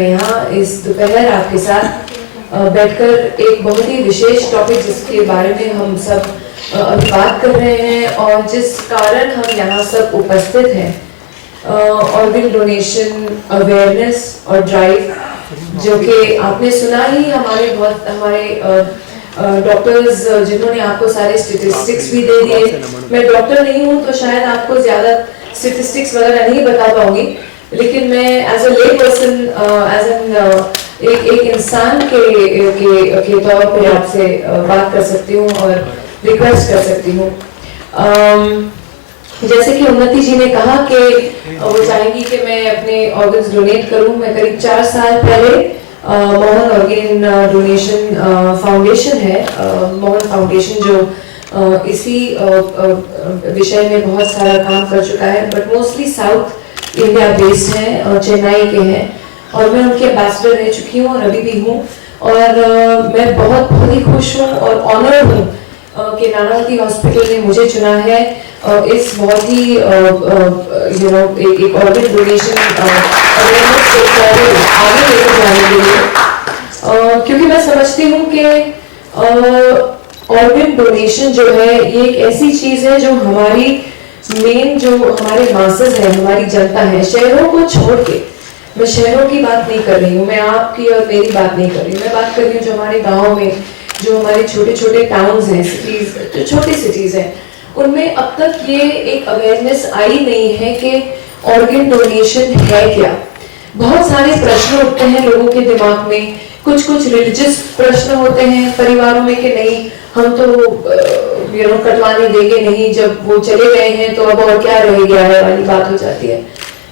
मैं यहाँ इस दोपहर आपके साथ बैठकर एक बहुत ही विशेष टॉपिक जिसके बारे में हम सब अभी बात कर रहे हैं और जिस कारण हम यहाँ सब उपस्थित हैं, ऑर्गन डोनेशन अवेयरनेस और ड्राइव, जो कि आपने सुना ही हमारे डॉक्टर्स जिन्होंने आपको सारे स्टेटिस्टिक्स भी दे दिए। मैं डॉक्टर नहीं हूँ तो शायद आपको ज़्यादा स्टेटिस्टिक्स वगैरह नहीं बता पाऊंगी, लेकिन मैं एज अ ले पर्सन, एज एन एक इंसान के तौर पे आपसे बात कर सकती हूँ और रिक्वेस्ट कर सकती हूँ। जैसे कि उन्नति जी ने कहा कि वो चाहेंगी कि मैं अपने ऑर्गन्स डोनेट करूँ। मैं करीब 4 साल पहले मोहन ऑर्गन डोनेशन फाउंडेशन है, मोहन फाउंडेशन जो इसी विषय में बहुत सारा काम कर चुका है, but mostly south India based है, चेन्नई के हैं, और मैं उनके एम्बेसडर रह चुकी हूँ और अभी भी हूँ। और मैं बहुत ही खुश हूँ और ऑनर हूँ कि नानावती हॉस्पिटल ने मुझे चुना है इस बहुत ही एक ऑर्गन डोनेशन अवेयरनेस को आगे लेकर जाने के लिए, क्योंकि मैं समझती हूँ कि ऑर्गन डोनेशन जो है ये एक ऐसी चीज है जो हमारी मेन, जो हमारे मासेस है, हमारी जनता है, शहरों को छोड़ के, मैं शहरों की बात नहीं कर रही हूँ, मैं आपकी और मेरी बात नहीं कर रही हूँ, मैं बात कर रही हूँ जो हमारे गाँव में, जो हमारे छोटे छोटे टाउन्स हैं, सिटीज, छोटी सिटीज हैं, उनमें अब तक ये एक अवेयरनेस आई नहीं है कि ऑर्गन डोनेशन है क्या। बहुत सारे प्रश्न उठते हैं लोगों के दिमाग में, कुछ रिलीजियस प्रश्न होते हैं परिवारों में कि नहीं, हम तो कटवाने देंगे नहीं, जब वो चले गए हैं तो अब और क्या रह गया है वाली बात हो जाती है।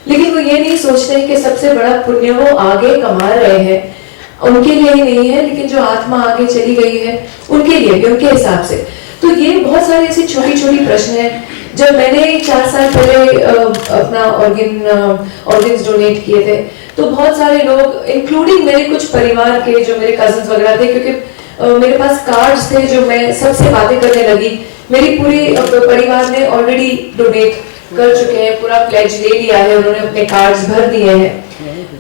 लेकिन वो ये नहीं सोचते कि सबसे बड़ा पुण्य वो आगे कमा रहे हैं, उनके लिए ही नहीं है, लेकिन जो आत्मा आगे चली गई है उनके लिए भी, उनके हिसाब से। तो ये बहुत सारे ऐसी छोटी प्रश्न हैं। जब मैंने 4 साल पहले अपना ऑर्गन्स डोनेट किए थे तो बहुत सारे लोग, इंक्लूडिंग मेरे कुछ परिवार के जो मेरे कजिन्स वगैरह थे, क्योंकि मेरे पास कार्ड्स थे जो मैं सबसे बातें करने लगी। मेरी पूरी परिवार ने ऑलरेडी डोनेट कर चुके हैं, पूरा प्लेज ले लिया है, उन्होंने अपने कार्ड्स भर दिए हैं।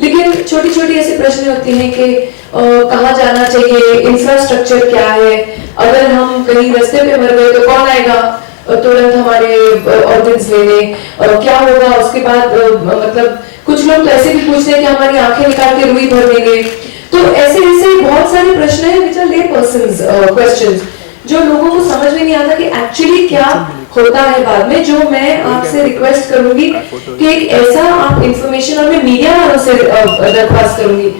लेकिन छोटी ऐसे प्रश्न होती हैं कि कहाँ जाना चाहिए, इंफ्रास्ट्रक्चर क्या है, अगर हम कहीं रास्ते पे मर गए तो कौन आएगा तुरंत हमारे ऑर्गन्स लेने, क्या होगा उसके बाद, मतलब कुछ लोग तो ऐसे भी पूछते हैं कि हमारी आंखें निकाल के रुई भर देंगे। तो ऐसे बहुत सारे प्रश्न हैं विच आर ले पर्सन्स क्वेश्चंस, जो लोगों को समझ में नहीं आता कि एक्चुअली क्या होता है बाद में। जो मैं आपसे रिक्वेस्ट करूंगी कि एक ऐसा आप इंफॉर्मेशन, और मैं मीडिया वालों से दरख्वास्त करूंगी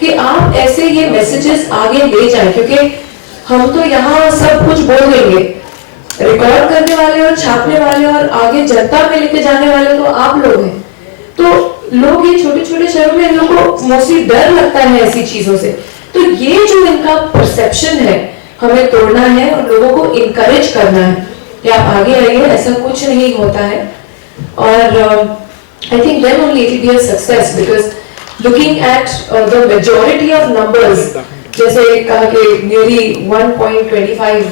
कि आप ऐसे ये मैसेजेस आगे ले जाएं, क्योंकि हम तो यहाँ सब कुछ बोल देंगे, रिकॉर्ड करने वाले और छापने वाले और आगे जनता में लेके जाने वाले तो आप लोग हैं। तो लोग ये छोटे शहरों में, इन लोगों को मोस्टली डर लगता है ऐसी चीजों से। तो ये जो इनका परसेप्शन है हमें तोड़ना है और लोगों को इनकरेज करना है कि आप आगे आइए, ऐसा कुछ नहीं होता है। और I think then only it will be a success, because looking at the majority of numbers, जैसे कहा कि नियरली 1.25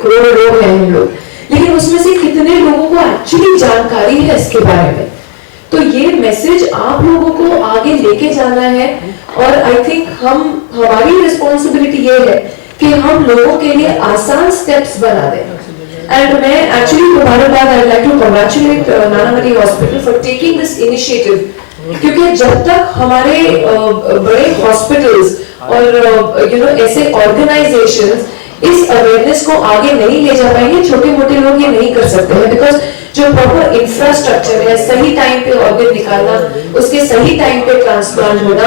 करोड़ लोग हैं हम लोग, लेकिन उसमें से कितने लोगों को एक्चुअली जानकारी है इसके बारे में। तो ये मैसेज आप लोगों को आगे लेके जाना है, और आई थिंक हमारी रिस्पॉन्सिबिलिटी ये है कि हम लोगों के लिए आसान स्टेप्स बना दें। एंड मैं एक्चुअली मुबारकबाद, I would like to congratulate Nanavati Hospital for taking this initiative, क्योंकि जब तक हमारे बड़े हॉस्पिटल्स और ऐसे ऑर्गेनाइजेशंस इस अवेयरनेस को आगे नहीं ले जा पाएंगे, छोटे मोटे लोग ये नहीं कर सकते हैं, बिकॉज जो प्रॉपर इंफ्रास्ट्रक्चर है, सही टाइम पे ऑर्गन निकालना, उसके सही टाइम पे ट्रांसप्लांट होना,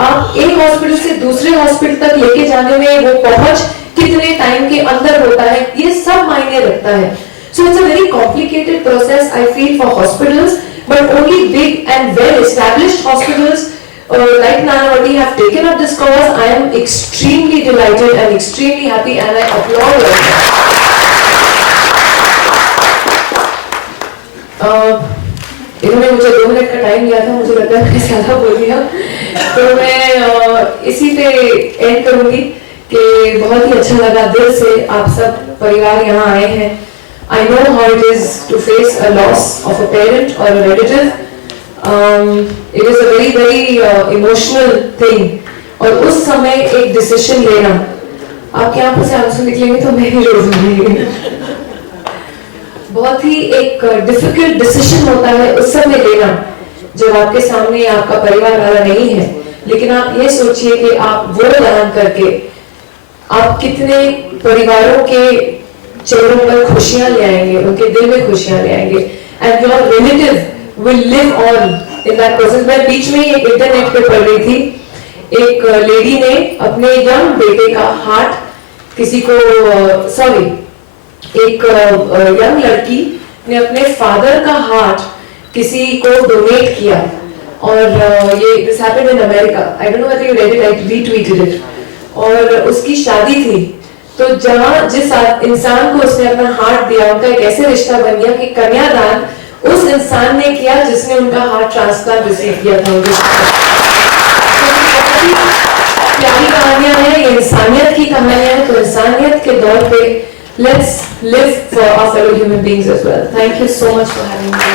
आप एक हॉस्पिटल से दूसरे हॉस्पिटल तक लेके जाने में वो पहुंच कितने टाइम के अंदर होता है, ये सब मायने रखता है। So it's a very complicated process I feel for hospitals, but only big and well established hospitals like Nanavati have taken up this cause. I am extremely delighted and extremely happy, and I applaud you. इन्होंने मुझे 2 minute का time दिया था, मुझे लगता है मैं ज्यादा बोल दिया, तो मैं इसी पे एंड करूंगी कि बहुत ही अच्छा लगा दिल से आप सब परिवार यहाँ आए हैं। I know how it is to face a loss of a parent or a relative. It is a very very emotional thing. और उस समय एक डिसीजन लेना, आपके आंखों से आंसू निकलेंगे तो मैं ही रो दूंगी। बहुत ही एक डिफिकल्ट डिसीजन होता है उस समय लेना जब आपके सामने आपका परिवार वाला नहीं है, लेकिन आप ये सोचिए कि आप वो दान करके आप कितने परिवारों के चेहरों पर खुशियां ले आएंगे, उनके दिल में खुशियां ले आएंगे, and your relative will live on in that process. मैं बीच में एक इंटरनेट पे पढ़ रही थी, एक लेडी ने अपने यंग बेटे का हार्ट किसी को सॉरी एक यंग लड़की ने अपने फादर का हार्ट किसी को डोनेट किया, और ये this happened in America, I don't know whether you read it, I retweeted it, और उसकी शादी थी। तो जहां जिस इंसान को उसने अपना हार्ट दिया, उनका एक ऐसे रिश्ता बन गया कि कन्यादान उस इंसान ने किया जिसने उनका हार्ट ट्रांसप्लांट रिसीव किया था। प्यारी कहानियां हैं, ये इंसानियत की कहानियां हैं, तो इंसानियत के दौर पे let's live for our fellow human beings as well. Thank you so much for having me.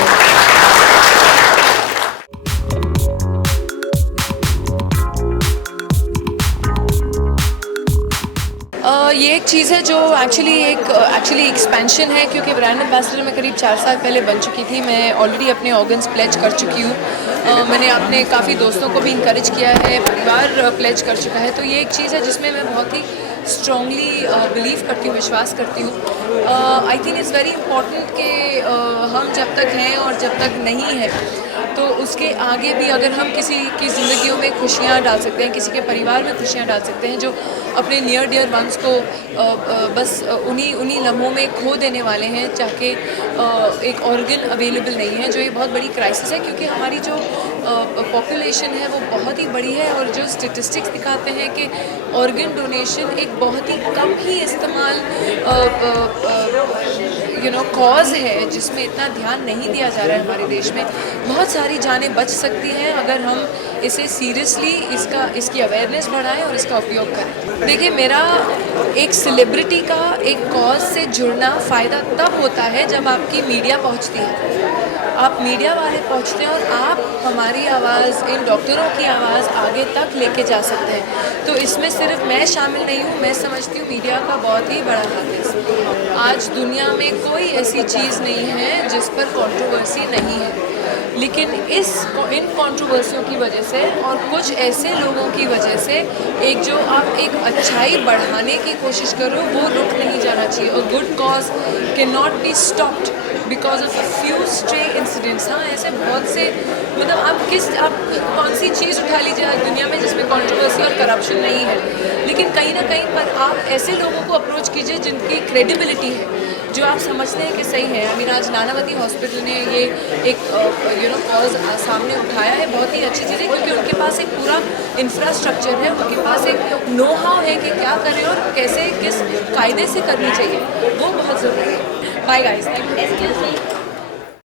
ये एक चीज़ है जो एक्चुअली एक्सपेंशन है, क्योंकि ब्रांड एम्बेसडर मैं करीब 4 साल पहले बन चुकी थी। मैं ऑलरेडी अपने ऑर्गन्स प्लेज कर चुकी हूँ। मैंने अपने काफ़ी दोस्तों को भी इंकरेज किया है, परिवार प्लेज कर चुका है। तो ये एक चीज़ है जिसमें मैं बहुत ही स्ट्रॉन्गली बिलीव करती हूँ, विश्वास करती हूँ। I think it's very important कि हम जब तक हैं और जब तक नहीं है तो उसके आगे भी अगर हम किसी की ज़िंदगियों में खुशियाँ डाल सकते हैं, किसी के परिवार में खुशियाँ डाल सकते हैं जो अपने नियर डियर वंस को बस उन्हीं लम्हों में खो देने वाले हैं, चाहे एक ऑर्गन अवेलेबल नहीं है, जो ये बहुत बड़ी क्राइसिस है। क्योंकि हमारी जो पॉपुलेशन है वो बहुत ही बड़ी है, और जो स्टेटिस्टिक्स दिखाते हैं कि ऑर्गन डोनेशन एक बहुत ही कम ही इस्तेमाल कॉज है जिसमें इतना ध्यान नहीं दिया जा रहा है हमारे देश में। बहुत सारी जानें बच सकती हैं अगर हम इसे सीरियसली इसकी अवेयरनेस बढ़ाएं और इसका उपयोग करें। देखिए, मेरा एक सेलिब्रिटी का एक कॉज से जुड़ना फ़ायदा तब होता है जब आपकी मीडिया पहुंचती है, आप मीडिया वाले पहुंचते हैं और आप हमारी आवाज़, इन डॉक्टरों की आवाज़ आगे तक लेके जा सकते हैं। तो इसमें सिर्फ मैं शामिल नहीं हूँ, मैं समझती हूँ मीडिया का बहुत ही बड़ा हाथ है। आज दुनिया में कोई ऐसी चीज़ नहीं है जिस पर कंट्रोवर्सी नहीं है, लेकिन इन कंट्रोवर्सियों की वजह से और कुछ ऐसे लोगों की वजह से एक अच्छाई बढ़ाने की कोशिश करो, वो रुक नहीं जाना चाहिए। और good cause can not be stopped because of a few stray incidents. हाँ, ऐसे बहुत से, मतलब आप कौन सी चीज़ उठा लीजिए आज दुनिया में जिसमें कंट्रोवर्सी और करप्शन नहीं है, लेकिन कहीं ना कहीं पर आप ऐसे लोगों को अप्रोच कीजिए जिनकी क्रेडिबिलिटी है, जो आप समझते हैं कि सही है। आई मीन, आज नानावती हॉस्पिटल ने ये एक कॉज सामने उठाया है, बहुत ही अच्छी चीज़ है, क्योंकि उनके पास एक पूरा इंफ्रास्ट्रक्चर है, उनके पास एक नो हाउ है कि क्या करें और कैसे किस कायदे से करनी चाहिए, वो बहुत ज़रूरी है। Bye guys, thank you.